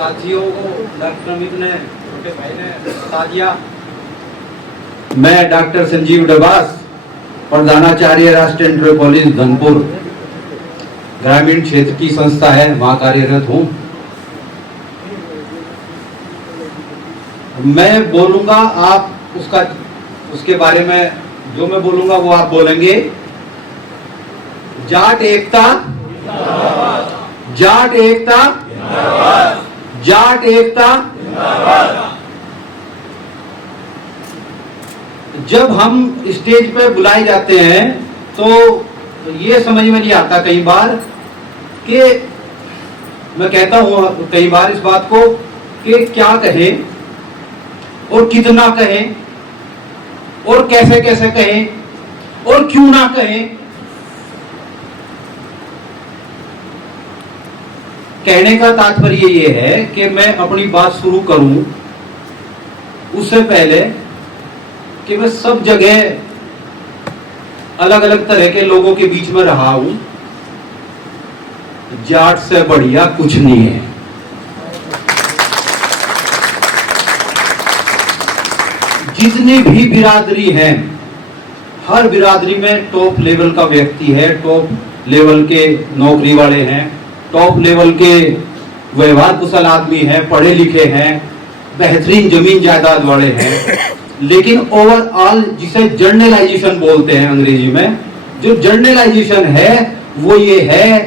साथियों को डॉक्टर अमित ने, छोटे भाई ने बता दिया। मैं डॉक्टर संजीव डबास, प्रधानाचार्य राष्ट्रीय इंटर कॉलेज धनपुर ग्रामीण क्षेत्र की संस्था है, वहां कार्यरत हूं। मैं बोलूंगा, आप उसके बारे में जो मैं बोलूंगा वो आप बोलेंगे। जाट एकता, जाट एकता, जाट एकता। जब हम स्टेज पे बुलाए जाते हैं तो ये समझ में नहीं आता कई बार कि मैं कहता हूं कई बार इस बात को कि क्या कहें और कितना कहें और कैसे कैसे कहें और क्यों ना कहें। कहने का तात्पर्य ये है कि मैं अपनी बात शुरू करूं उससे पहले कि मैं सब जगह अलग अलग तरह के लोगों के बीच में रहा हूं। जाट से बढ़िया कुछ नहीं है। जितनी भी बिरादरी है, हर बिरादरी में टॉप लेवल का व्यक्ति है, टॉप लेवल के नौकरी वाले हैं, टॉप लेवल के व्यवहार कुशल आदमी है, पढ़े लिखे हैं, बेहतरीन जमीन जायदाद वाले हैं। लेकिन ओवरऑल जिसे जर्नलाइजेशन बोलते हैं अंग्रेजी में, जो जर्नलाइजेशन है वो ये है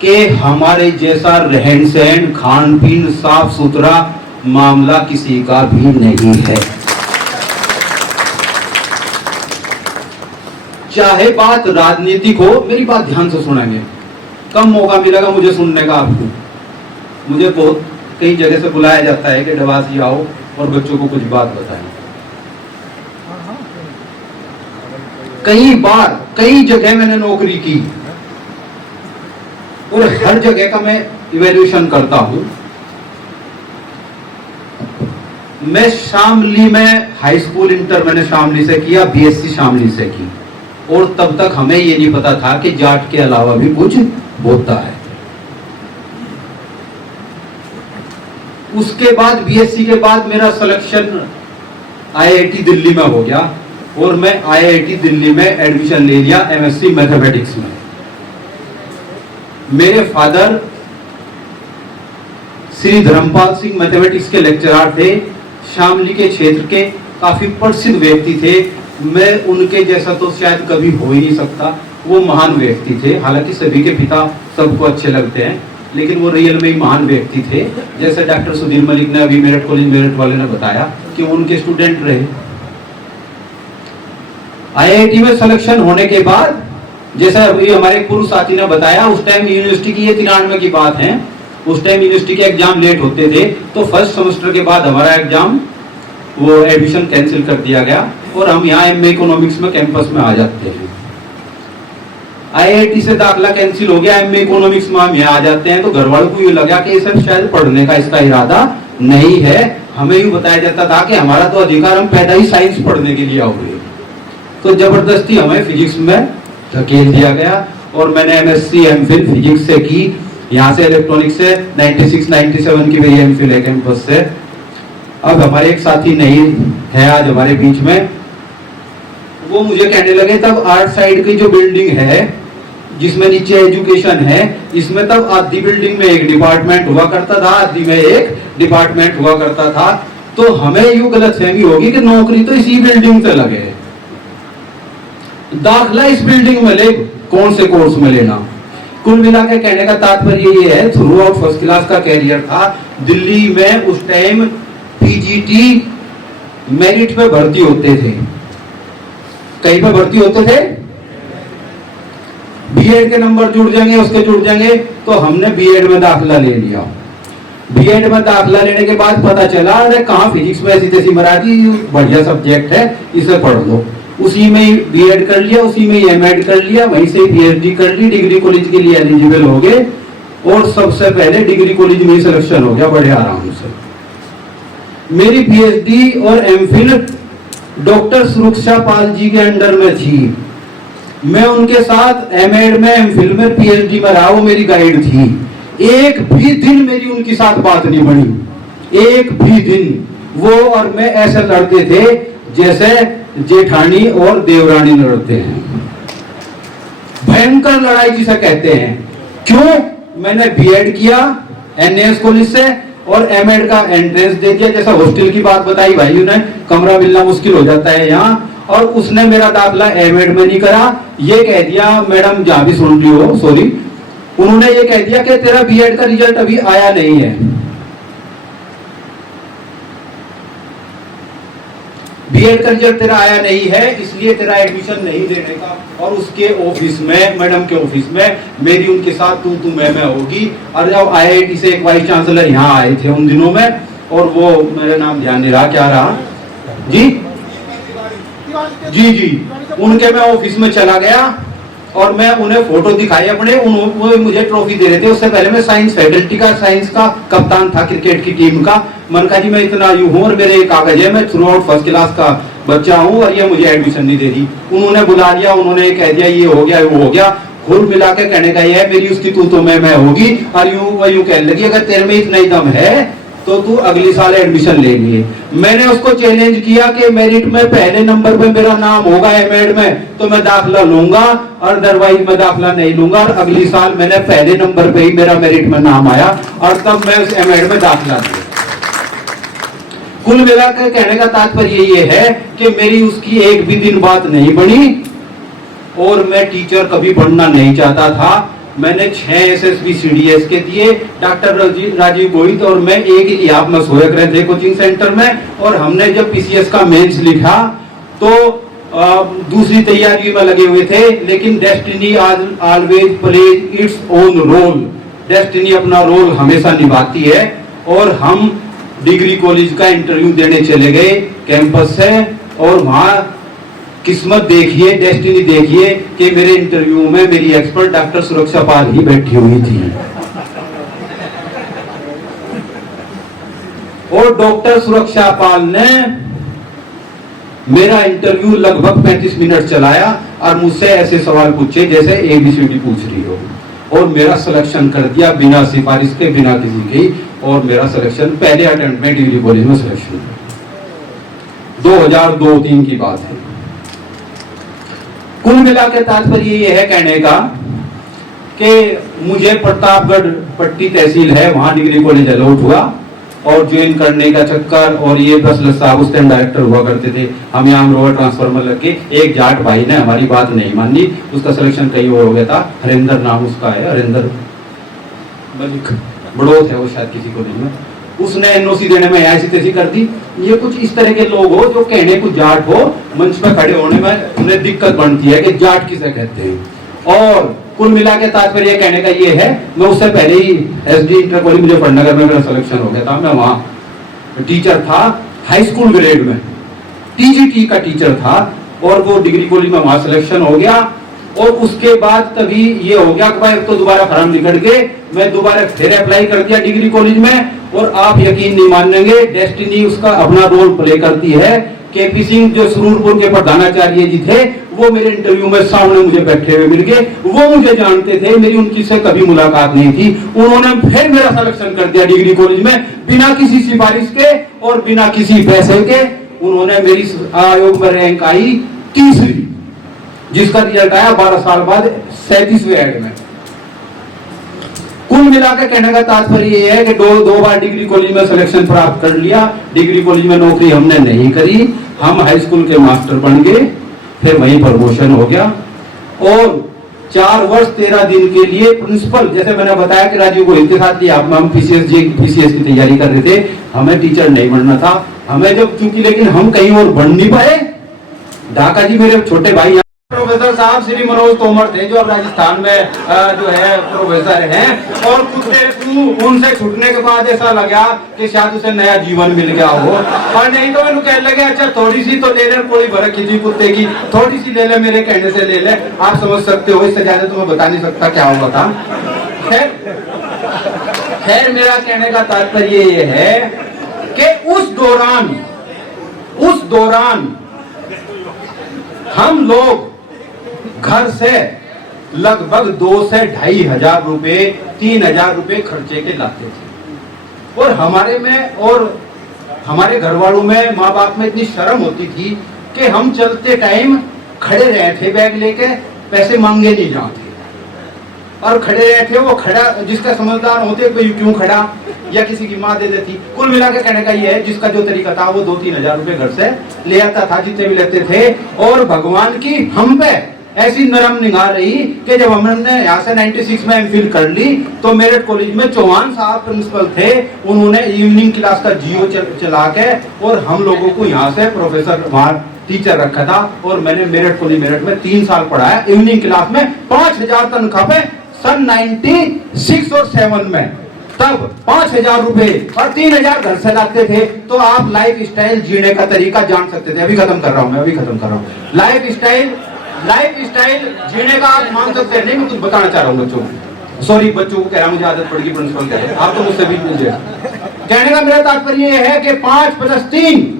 कि हमारे जैसा रहन सहन, खान पीन, साफ सुथरा मामला किसी का भी नहीं है। चाहे बात राजनीतिक हो, मेरी बात ध्यान से सुनेंगे, कम मौका मिलेगा मुझे सुनने का आपको। मुझे बहुत कई जगह से बुलाया जाता है कि डबास जी आओ और बच्चों को कुछ बात बताएं। कई बार कई जगह मैंने नौकरी की और हर जगह का मैं इवैल्यूएशन करता हूं। मैं शामली में हाई स्कूल इंटर मैंने शामली से किया, बीएससी शामली से की, और तब तक हमें ये नहीं पता था कि जाट के अलावा भी कुछ होता है। उसके बाद बीएससी के बाद मेरा सिलेक्शन आईआईटी दिल्ली में हो गया और मैं आईआईटी दिल्ली में एडमिशन ले लिया एमएससी मैथमेटिक्स में। मेरे फादर श्री धर्मपाल सिंह मैथमेटिक्स के लेक्चरर थे, शामली के क्षेत्र के काफी प्रसिद्ध व्यक्ति थे। मैं उनके जैसा तो शायद कभी हो ही नहीं सकता, वो महान व्यक्ति थे। हालांकि सभी के पिता सबको अच्छे लगते हैं, लेकिन वो रियल में ही महान व्यक्ति थे। जैसे डॉक्टर सुधीर मलिक ने अभी मेरठ कॉलेज मेरठ वाले ने बताया कि उनके स्टूडेंट रहे। आईआईटी में सिलेक्शन होने के बाद, जैसा अभी हमारे पूर्व साथी ने बताया, उस टाइम यूनिवर्सिटी की, ये 93 की बात है, उस टाइम यूनिवर्सिटी के एग्जाम लेट होते थे, तो फर्स्ट सेमेस्टर के बाद हमारा एग्जाम वो एडमिशन कैंसिल कर दिया गया और हम यहाँ एमए इकोनॉमिक्स में कैंपस में आ जाते हैं। आईआईटी से दाखला कैंसिल हो गया, एमए इकोनॉमिक्स में हम यहाँ आ जाते हैं, तो घर वालों को ये लगा कि सर शायद पढ़ने का इसका इरादा नहीं है। हमें यूँ बताया जाता था कि हमारा तो अधिकार, हम पैदा ही साइंस पढ़ने के लिए हुए। तो जबरदस्ती हमें फिजिक्स में धकेल दिया गया और मैंने एमएससी एमफिल फिजिक्स से की, यहाँ से इलेक्ट्रॉनिक्स से 96-97 की मेरी एमफिल है कैंपस से। अब हमारे एक साथी नहीं है आज हमारे बीच में, वो मुझे कहने लगे तब आर्ट साइड की जो बिल्डिंग है जिसमें नीचे एजुकेशन है, इसमें तब आधी बिल्डिंग में एक डिपार्टमेंट हुआ करता था, आधी में एक डिपार्टमेंट हुआ करता था। तो हमें यूं गलतफहमी होगी कि नौकरी तो इसी बिल्डिंग पे लगे, दाखला इस बिल्डिंग में ले, कौन से कोर्स में लेना। कुल मिला के कहने का तात्पर्य ये है, थ्रू आउट फर्स्ट क्लास का कैरियर था। दिल्ली में उस टाइम पीजीटी मेरिट पे भर्ती होते थे। कहीं पे भर्ती होते थे, बीएड के नंबर जुड़ जाएंगे, उसके जुड़ जाएंगे, तो हमने बीएड में दाखला ले लिया। बीएड में दाखला लेने के बाद पता चला अरे कहाँ फिजिक्स में ऐसी तैसी मराठी बढ़िया सब्जेक्ट है, इसे पढ़ लो। उसी में ही बीएड कर लिया, उसी में ही एमएड कर लिया, वहीं से पीएचडी कर ली, डिग्री कॉलेज के लिए एलिजिबल हो गए और सबसे पहले डिग्री कॉलेज में ही सिलेक्शन हो गया बड़े आराम से। मेरी पीएचडी और एमफिल डॉक्टर सुरक्षा पाल जी के अंडर में थी। मैं उनके साथ एमएड में, एमफिल में, पीएचडी में रहा, वो मेरी गाइड थी। एक भी दिन मेरी उनके साथ बात नहीं बनी, एक भी दिन। वो और मैं ऐसे लड़ते थे जैसे जेठानी और देवरानी लड़ते हैं, भयंकर लड़ाई जिसे कहते हैं। क्यों? मैंने बीएड किया एनएस कॉलेज से और एमएड का एंट्रेंस दे दिया। जैसा हॉस्टल की बात बताई भाई ने, कमरा मिलना मुश्किल हो जाता है यहाँ, और उसने मेरा दाखिला एमएड में नहीं करा। ये कह दिया, मैडम जहां भी सुन रही हो सॉरी, उन्होंने ये कह दिया कि तेरा बीएड का रिजल्ट अभी आया नहीं है, बीएड का रिजल्ट तेरा आया नहीं है, इसलिए तेरा एडमिशन नहीं देने का। और उसके ऑफिस में, मैडम के ऑफिस में मेरी उनके साथ तू मैं होगी। और जब आईआईटी से एक वाइस चांसलर यहाँ आए थे उन दिनों में, और वो मेरा नाम ध्यान नहीं रहा, क्या रहा जी जी जी, उनके मैं ऑफिस में चला गया और मैं उन्हें फोटो दिखाई अपने, वो मुझे ट्रॉफी दे रहे थे। उससे पहले मैं साइंस फैकल्टी का, साइंस का कप्तान था क्रिकेट की टीम का। मन का जी मैं इतना यू हूँ और मेरे कागज है, मैं थ्रू आउट फर्स्ट क्लास का बच्चा हूँ और ये मुझे एडमिशन नहीं दे रही। उन्होंने बुला लिया, उन्होंने कह दिया ये हो गया वो हो गया। कुल मिला के कहने का ये है, मेरी उसकी तू मैं होगी। और यूं कहने लगी, अगर तेरे में इतना ही दम है तो तू अगली साल एडमिशन ले लिए। मैंने उसको चैलेंज किया कि मेरिट में पहले नंबर पे मेरा नाम होगा एमएड में तो मैं दाखिला लूंगा, और अदरवाइज मैं दाखिला नहीं लूंगा। और अगली साल मैंने पहले नंबर पे ही मेरा मेरिट में नाम आया और तब मैं उस एमएड में दाखिला दिया। कुल मिलाकर कहने का तात्पर्य ये है कि मेरी उसकी एक भी दिन बात नहीं बनी, और मैं टीचर कभी बनना नहीं चाहता था। मैंने 6 एसएसबी सीडीएस के दिए, डॉक्टर राजीव गोहित और मैं एक ही लिहाज में सोयक रहे थे कोचिंग सेंटर में। और हमने जब पीसीएस का मेंस लिखा तो दूसरी तैयारी में लगे हुए थे, लेकिन destiny always plays its own role. Destiny अपना रोल हमेशा निभाती है। और हम डिग्री कॉलेज का इंटरव्यू देने चले गए कैंपस से, और वहां किस्मत देखिए, डेस्टिनी देखिए कि मेरे इंटरव्यू में मेरी एक्सपर्ट डॉक्टर सुरक्षा पाल ही बैठी हुई थी। और डॉक्टर सुरक्षा पाल ने मेरा इंटरव्यू लगभग 35 मिनट चलाया और मुझसे ऐसे सवाल पूछे जैसे एबीसीडी पूछ रही हो, और मेरा सिलेक्शन कर दिया बिना सिफारिश के, बिना किसी की। और मेरा सिलेक्शन पहले अटेम्प्ट में डिग्री कॉलेज में सिलेक्शन 2002-03 की बात है। कुल मिला के तात्पर्य ये है कहने का कि मुझे प्रतापगढ़ पट्टी तहसील है वहां डिग्री कॉलेज अलॉट हुआ, और ज्वाइन करने का चक्कर। और ये दशरथ साहब उस टाइम डायरेक्टर हुआ करते थे, हम यहाँ रोवर ट्रांसफर में लग गए। एक जाट भाई ने हमारी बात नहीं मानी, उसका सिलेक्शन कहीं और हो गया था। हरिंदर नाम उसका है, हरिंदर मलिक बड़ोत है वो शायद किसी कॉलेज में। उसने एनओसी देने में ऐसी तैसी कर दी। ये कुछ इस तरह के लोग हो जो कहने को जाट हो, मंच पर खड़े होने में उन्हें दिक्कत बनती है कि जाट किसे कहते हैं। और कुल मिला के तात्पर्य कहने का ये है, मैं उससे पहले ही एसडी इंटर कॉलेज मुजफ्फरनगर में मेरा सिलेक्शन हो गया था। मैं वहां टीचर था, हाई स्कूल ग्रेड में टीजीटी का टीचर था, और वो डिग्री कॉलेज में वहां सिलेक्शन हो गया। और उसके बाद तभी ये हो गया कि भाई तो दोबारा फॉर्म निकल गए, मैं दोबारा फिर अप्लाई कर दिया डिग्री कॉलेज में। और आप यकीन नहीं मानेंगे, डेस्टिनी उसका अपना रोल प्ले करती है। केपी सिंह जो सुरूरपुर के प्रधानाचार्य जी थे, वो मेरे इंटरव्यू में सामने मुझे बैठे हुए मिल गए। वो मुझे जानते थे, मेरी उनकी से कभी मुलाकात नहीं थी। उन्होंने फिर मेरा सिलेक्शन कर दिया डिग्री कॉलेज में, बिना किसी सिफारिश के और बिना किसी पैसे के। उन्होंने मेरी आयोग में रैंक आई 3री, जिसका रिजल्ट आया 12 साल बाद 37वें ऐड में। कुल मिलाकर कहने का तात्पर्य यह है कि दो बार डिग्री कॉलेज में सिलेक्शन प्राप्त कर लिया। डिग्री कॉलेज में नौकरी हमने नहीं करी, हम हाई स्कूल के मास्टर बन गए, फिर वहीं प्रमोशन हो गया। और 4 वर्ष 13 दिन के लिए प्रिंसिपल, जैसे मैंने बताया कि राजीव गोहित के साथ हम पीसीएस की तैयारी कर रहे थे। हमें टीचर नहीं बनना था, हमें जब चूंकि, लेकिन हम कहीं और बन नहीं पाए। ढाका जी मेरे छोटे भाई प्रोफेसर साहब श्री मनोज तोमर थे, जो अब राजस्थान में जो है प्रोफेसर हैं। और कुछ उनसे छूटने के बाद ऐसा लगा कि शायद उसे नया जीवन मिल गया हो। और नहीं तो मैंने कहने लगे अच्छा थोड़ी सी तो ले ले, कोई भरक खिंची कुत्ते की, थोड़ी सी ले ले, मेरे कहने से ले ले। आप समझ सकते हो, इससे ज्यादा तो मैं बता नहीं सकता क्या हुआ था। खैर मेरा कहने का तात्पर्य ये है कि उस दौरान हम लोग घर से लगभग 2 से 2,500 रुपए 3,000 रुपए खर्चे के लाते थे। और हमारे घर वालों में, माँ बाप में इतनी शर्म होती थी कि हम चलते टाइम खड़े रहे थे बैग लेके, पैसे मांगे नहीं जाते और खड़े रहे थे। वो खड़ा, जिसका समझदार होते भाई क्यों खड़ा, या किसी की माँ दे देती। कुल मिला के कहने का ये है, जिसका जो तरीका था वो 2-3 हजार रुपए घर से ले आता था, जितने भी लेते थे। और भगवान की हम पे ऐसी नरम निगाह रही कि जब हमने यहाँ से 96 में एमफिल कर ली तो मेरठ कॉलेज में चौहान साहब प्रिंसिपल थे। उन्होंने इवनिंग क्लास का जियो चला के और हम लोगों को यहाँ से प्रोफेसर वहां टीचर रखा था। और मैंने मेरठ कॉलेज मेरठ में 3 साल पढ़ाया इवनिंग क्लास में 5,000 तनख्वाह पे सन 96 और 7 में। तब 5,000 रुपए और 3,000 घर से लाते थे। तो आप लाइफ स्टाइल जीने का तरीका जान सकते थे। अभी खत्म कर रहा हूँ। लाइफ स्टाइल जीने का आप मान सकते हैं। नहीं, मैं कुछ बताना चाह रहा हूँ बच्चों को। सॉरी, बच्चों को कह रहा हूँ, मुझे आदत पड़ेगी प्रिंसिपल कह रहे हैं, आप तो मुझसे भी पूछे। कहने का मेरा तात्पर्य यह है कि 5 + 3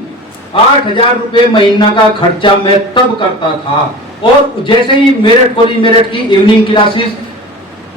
8,000 रुपए महीना का खर्चा मैं तब करता था। और जैसे ही मेरठ कॉलेज मेरठ की इवनिंग क्लासेस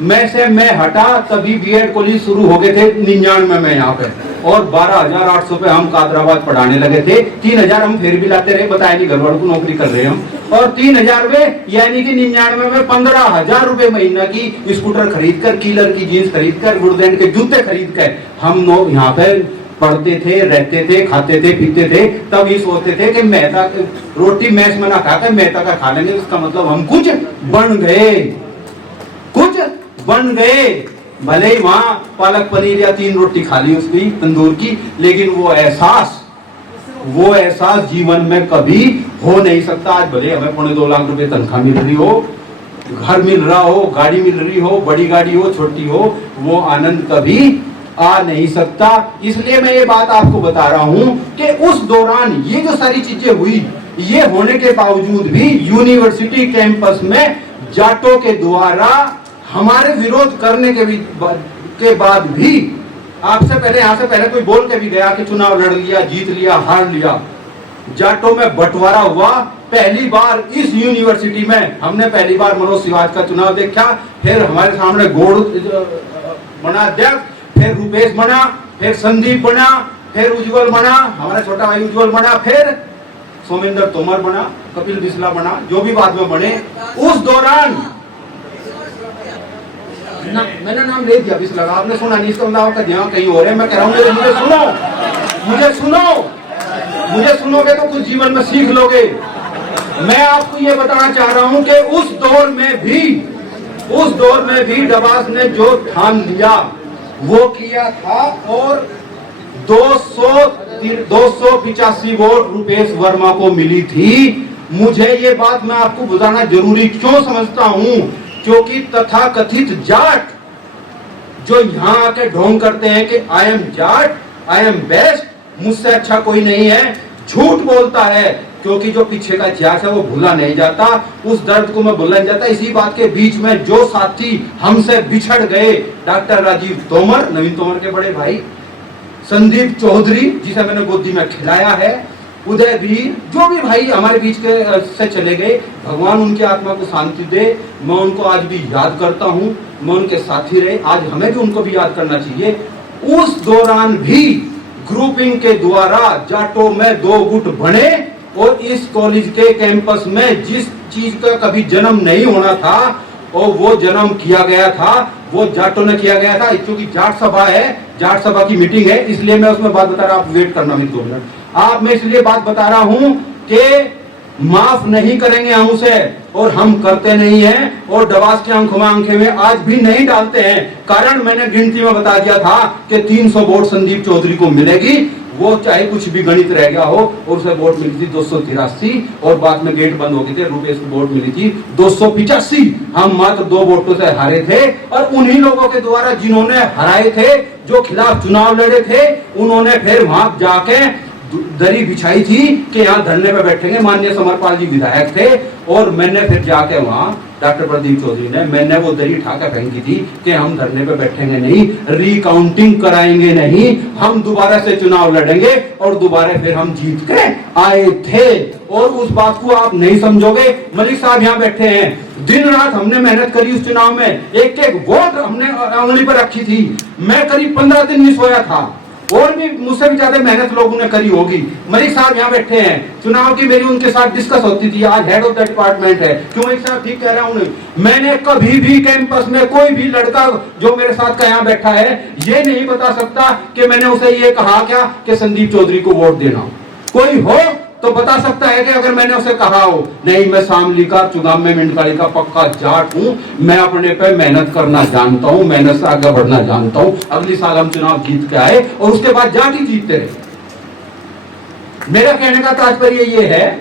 में से मैं हटा, तभी बीएड कॉलेज शुरू हो गए थे 99 में यहाँ पे। और 12,800 पे हम कादराबाद पढ़ाने लगे थे। 3,000 हम फिर भी लाते रहे, बताया नहीं घर वालों को नौकरी कर रहे हम। और 3,000 में यानी कि 99 में 15,000 रुपए महीना की स्कूटर खरीद कर, कीलर की जीन्स खरीद कर, वुडलैंड के जूते खरीद कर हम लोग यहाँ पे पढ़ते थे, रहते थे, खाते थे, पीते थे। तब ये सोचते थे कि मैदा रोटी मैस में ना खाकर मैदा का खा लेंगे, उसका मतलब हम कुछ बन गए। भले ही वहां पालक पनीर या 3 रोटी खा ली उसकी तंदूर की, लेकिन वो एहसास जीवन में कभी हो नहीं सकता। आज भले हमें 2.25 लाख रुपए तनख्वाह मिल रही हो, घर मिल रहा हो, गाड़ी मिल रही हो, बड़ी गाड़ी हो, छोटी हो, वो आनंद कभी आ नहीं सकता। इसलिए मैं ये बात आपको बता रहा हूं कि उस दौरान ये जो सारी चीजें हुई, ये होने के बावजूद भी यूनिवर्सिटी कैंपस में जाटों के द्वारा हमारे विरोध करने के बाद भी, आपसे पहले, यहाँ से पहले कोई बोल के भी गया कि चुनाव लड़ लिया, जीत लिया, हार लिया, जाटों में बंटवारा हुआ। पहली बार इस यूनिवर्सिटी में हमने पहली बार मनोज सिवाज का चुनाव देखा। फिर हमारे सामने गौड़ बना अध्यक्ष, फिर रूपेश बना, फिर संदीप बना, फिर उज्जवल बना, हमारा छोटा भाई उज्जवल बना, फिर सोमेंद्र तोमर बना, कपिल बिस्ला बना, जो भी बाद में बने। उस दौरान मैंने नाम ले दिया बिस्ला, आपने सुना नहीं, इसका मतलब आपका ध्यान कहीं और है। मैं कह रहा हूँ मुझे सुनोगे तो कुछ जीवन में सीख लोगे। मैं आपको ये बताना चाह रहा हूं कि उस दौर में भी डबास ने जो ठान लिया वो किया था। और 285 वोट रुपेश वर्मा को मिली थी। मुझे ये बात मैं आपको बताना जरूरी क्यों समझता हूं, क्योंकि तथाकथित जाट जो यहाँ आके ढोंग करते हैं कि I am Jat, I am best, मुझसे अच्छा कोई नहीं है, झूठ बोलता है। क्योंकि जो पीछे का इतिहास है वो भूला नहीं जाता, उस दर्द को मैं भूला नहीं जाता। इसी बात के बीच में जो साथी हमसे बिछड़ गए, डॉक्टर राजीव तोमर, नवीन तोमर के बड़े भाई, संदीप चौधरी जिसे मैंने गोदी में खिलाया है, उदय भी, जो भी भाई हमारे बीच के से चले गए, भगवान उनकी आत्मा को शांति दे। मैं उनको आज भी याद करता हूँ, मैं उनके साथी रहे, आज हमें भी उनको भी याद करना चाहिए। उस दौरान भी ग्रुपिंग के द्वारा जाटों में 2 गुट बने और इस कॉलेज के कैंपस में जिस चीज का कभी जन्म नहीं होना था और वो जन्म किया गया था, वो जाटों ने किया गया था। क्योंकि जाट सभा है, जाट सभा की मीटिंग है, इसलिए मैं उसमें बात बता रहा हूं, आप वेट करना मेरे 2 मिनट। आप मैं इसलिए बात बता रहा हूं कि माफ नहीं करेंगे हम उसे, और हम करते नहीं हैं, और डबास की आंखों में आंखें में आज भी नहीं डालते हैं। कारण मैंने गिनती में बता दिया था कि 300 वोट संदीप चौधरी को मिलेगी, वो चाहे कुछ भी गणित रह गया हो। और उसे वोट मिली थी 283 और बाद में गेट बंद हो गए थे, रुपेश को वोट मिली थी 285। हम मात्र 2 वोटों से हारे थे। और उन्हीं लोगों के द्वारा जिन्होंने हराए थे, जो खिलाफ चुनाव लड़े थे, उन्होंने फिर वहां जाके दरी बिछाई थी कि यहाँ धरने पे बैठेंगे, माननीय समरपाल जी विधायक थे, और मैंने फिर जाके वहां डॉक्टर प्रदीप चौधरी ने, मैंने वो दरी ठाकर फेंकी थी कि हम धरने पे बैठेंगे नहीं, रिकाउंटिंग कराएंगे नहीं, हम दोबारा से चुनाव लड़ेंगे, और दोबारा फिर हम जीत के आए थे। और उस बात को आप नहीं समझोगे। मलिक साहब यहाँ बैठे हैं, दिन रात हमने मेहनत करी उस चुनाव में, एक एक वोट हमने उंगली पर रखी थी। मैं करीब 15 दिन नहीं सोया था, और भी मुझसे भी ज्यादा मेहनत लोगों ने करी होगी। मलिक साहब यहाँ बैठे हैं, चुनाव की मेरी उनके साथ डिस्कस होती थी, आज हेड ऑफ द डिपार्टमेंट है। क्यों मलिक साहब ठीक कह रहा हूँ, मैंने कभी भी कैंपस में कोई भी लड़का जो मेरे साथ का यहाँ बैठा है ये नहीं बता सकता कि मैंने उसे ये कहा क्या कि संदीप चौधरी को वोट देना। कोई हो तो बता सकता है कि अगर मैंने उसे कहा हो, नहीं मैं शामली का चुगामे मिंडकाली का पक्का जाट हूं, मैं अपने पे मेहनत करना जानता हूं, मेहनत से आगे बढ़ना जानता हूं, अगली साल हम चुनाव जीत के आए और उसके बाद जाट ही जीतते रहे। मेरा कहने का तात्पर्य ये है,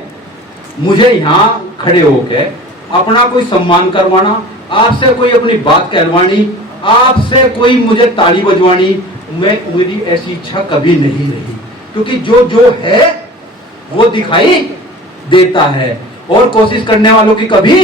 मुझे यहां खड़े होकर अपना कोई सम्मान करवाना, आपसे कोई अपनी बात कहलवानी, आपसे कोई मुझे ताली बजवानी, मेरी ऐसी इच्छा कभी नहीं रही, क्योंकि जो है वो दिखाई देता है और कोशिश करने वालों की कभी